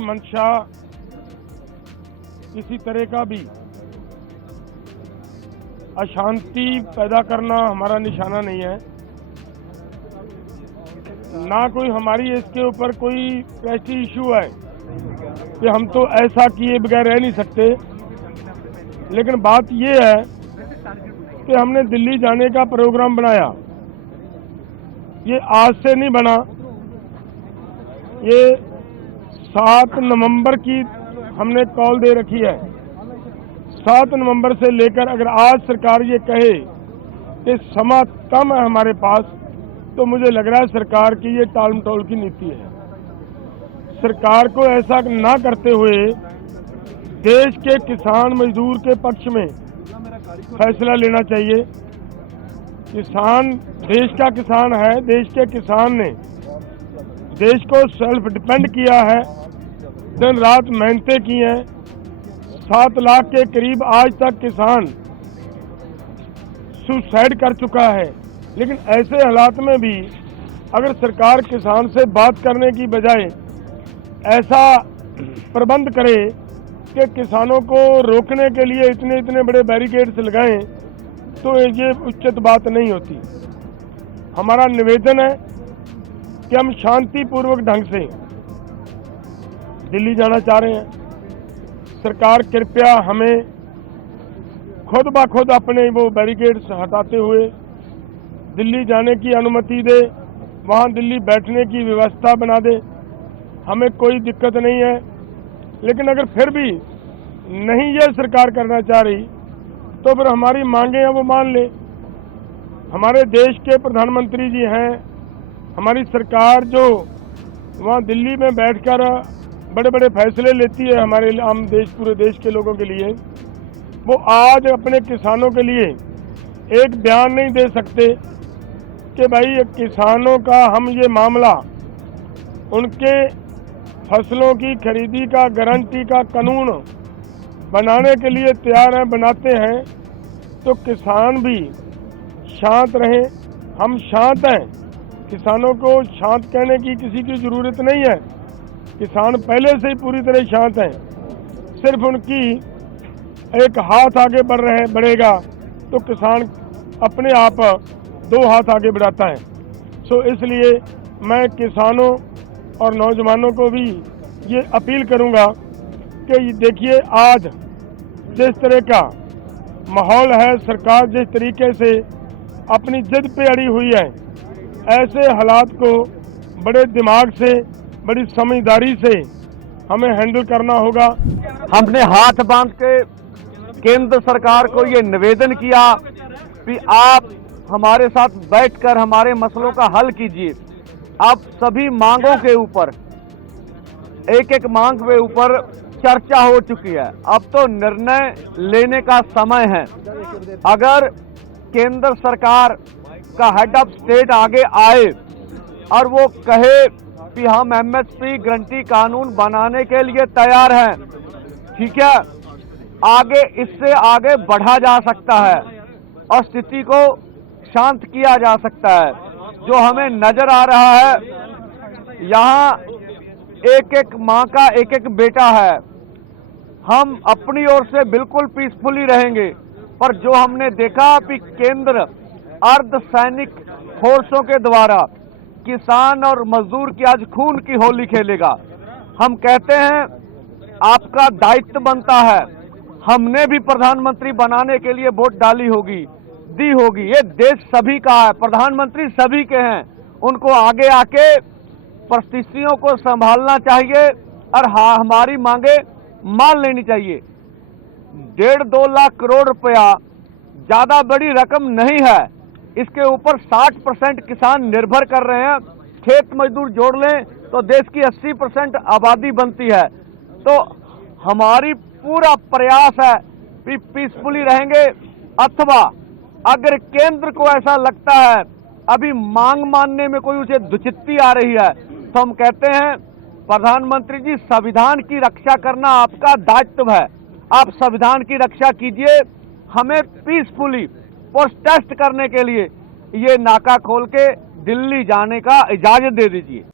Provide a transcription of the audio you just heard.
मंशा किसी तरह का भी अशांति पैदा करना हमारा निशाना नहीं है, ना कोई हमारी इसके ऊपर कोई ऐसी इशू है कि हम तो ऐसा किए बगैर रह नहीं सकते। लेकिन बात ये है कि हमने दिल्ली जाने का प्रोग्राम बनाया, ये आज से नहीं बना, ये 7 नवंबर की हमने कॉल दे रखी है। 7 नवंबर से लेकर अगर आज सरकार ये कहे कि समय कम है हमारे पास, तो मुझे लग रहा है सरकार की ये टाल मटोल की नीति है। सरकार को ऐसा ना करते हुए देश के किसान मजदूर के पक्ष में फैसला लेना चाहिए। किसान देश का किसान है, देश के किसान ने देश को सेल्फ डिपेंड किया है, दिन रात मेहनतें की हैं। 7 लाख के करीब आज तक किसान सुसाइड कर चुका है। लेकिन ऐसे हालात में भी अगर सरकार किसान से बात करने की बजाय ऐसा प्रबंध करे कि किसानों को रोकने के लिए इतने बड़े बैरिकेड्स लगाएं, तो ये उचित बात नहीं होती। हमारा निवेदन है कि हम शांतिपूर्वक ढंग से दिल्ली जाना चाह रहे हैं। सरकार कृपया हमें खुद ब खुद अपने वो बैरिकेड्स हटाते हुए दिल्ली जाने की अनुमति दे, वहाँ दिल्ली बैठने की व्यवस्था बना दे। हमें कोई दिक्कत नहीं है, लेकिन अगर फिर भी नहीं ये सरकार करना चाह रही, तो फिर हमारी मांगे हैं वो मान ले। हमारे देश के प्रधानमंत्री जी हैं, हमारी सरकार जो वहाँ दिल्ली में बैठकर बड़े बड़े फैसले लेती है हमारे आम देश, पूरे देश के लोगों के लिए, वो आज अपने किसानों के लिए एक बयान नहीं दे सकते कि भाई किसानों का हम ये मामला उनके फसलों की खरीदी का गारंटी का कानून बनाने के लिए तैयार हैं, बनाते हैं। तो किसान भी शांत रहें, हम शांत हैं। किसानों को शांत कहने की किसी की ज़रूरत नहीं है, किसान पहले से ही पूरी तरह शांत हैं। सिर्फ उनकी एक हाथ आगे बढ़ेगा तो किसान अपने आप 2 हाथ आगे बढ़ाता है। सो इसलिए मैं किसानों और नौजवानों को भी ये अपील करूंगा कि देखिए आज जिस तरह का माहौल है, सरकार जिस तरीके से अपनी जिद पे अड़ी हुई है, ऐसे हालात को बड़े दिमाग से, बड़ी समझदारी से हमें हैंडल करना होगा। हमने हाथ बांध के केंद्र सरकार को ये निवेदन किया कि आप हमारे साथ बैठकर हमारे मसलों का हल कीजिए। अब सभी मांगों के ऊपर, एक मांग के ऊपर चर्चा हो चुकी है, अब तो निर्णय लेने का समय है। अगर केंद्र सरकार का हेड ऑफ स्टेट आगे आए और वो कहे कि हम एमएसपी गारंटी कानून बनाने के लिए तैयार हैं, ठीक है, आगे इससे आगे बढ़ा जा सकता है और स्थिति को शांत किया जा सकता है। जो हमें नजर आ रहा है, यहाँ एक माँ का एक बेटा है। हम अपनी ओर से बिल्कुल पीसफुली रहेंगे, पर जो हमने देखा कि केंद्र अर्धसैनिक फोर्सों के द्वारा किसान और मजदूर की आज खून की होली खेलेगा। हम कहते हैं आपका दायित्व बनता है, हमने भी प्रधानमंत्री बनाने के लिए वोट डाली होगी, दी होगी। ये देश सभी का है, प्रधानमंत्री सभी के हैं, उनको आगे आके परिस्थितियों को संभालना चाहिए और हाँ, हमारी मांगे मान लेनी चाहिए। 1.5-2 लाख करोड़ रुपया ज्यादा बड़ी रकम नहीं है, इसके ऊपर 60% किसान निर्भर कर रहे हैं। खेत मजदूर जोड़ लें तो देश की 80% आबादी बनती है। तो हमारी पूरा प्रयास है कि पीसफुली रहेंगे, अथवा अगर केंद्र को ऐसा लगता है अभी मांग मानने में कोई उसे दुचित्ती आ रही है, तो हम कहते हैं प्रधानमंत्री जी, संविधान की रक्षा करना आपका दायित्व है, आप संविधान की रक्षा कीजिए। हमें पीसफुली प्रोटेस्ट करने के लिए ये नाका खोल के दिल्ली जाने का इजाजत दे दीजिए।